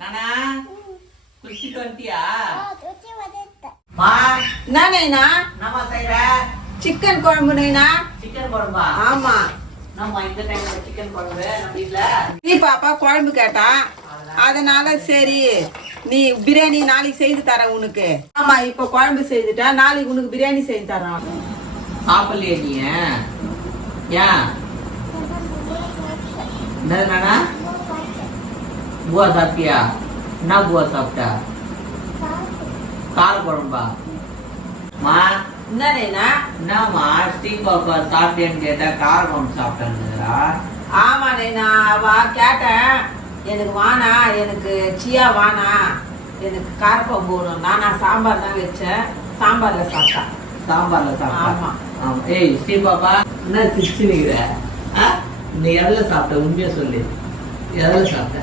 நானா குளிச்சிட்டு வந்துட்டியா? மா என்னண்ணா நம்ம செய்யற சிக்கன் குழம்பு நைனா. சிக்கன் குழம்பா? ஆமா, நம்ம இந்த டைம்ல சிக்கன் குழம்பு நம்ம வீட்ல. நீ பாப்பா குழம்பு கேட்டா, அதனால சரி நீ பிரியாணி நாளைக்கு செய்து தரேன் உனக்கு. ஆமா, இப்ப குழம்பு செய்துட்டா நாளைக்கு உனக்கு பிரியாணி செய்து தரேன். சாப்பிடலையே நீ? ஏன்? என்னது நானா? பூவா சாப்பிட்டியா? என்ன பூவா சாப்பிட்டா? கார குழம்பா? மா என்னண்ணா? என்னம்மா ஸ்ரீ பாப்பா சாப்பிட்டேன்னு கேட்டா கார குழம்பு சாப்பிட்டேன்னுறா. ஆமா நைனா, அவ கேட்டேன் எனக்கு வானா, எனக்கு சியா வானா, எனக்கு காரக்குழம்பு வேணும். நான் சாம்பார் தான் வச்சேன், சாம்பார்ல சாப்பிட்டா. சாம்பார்ல சாப்பிட்டா? ஆமா. ஆமா. ஏய் ஸ்ரீ பாப்பா, என்ன சிரிச்சு நிக்கிற? நீ எதுல சாப்பிட்ட? உண்மையா சொல்லு, எதுல சாப்பிட்ட?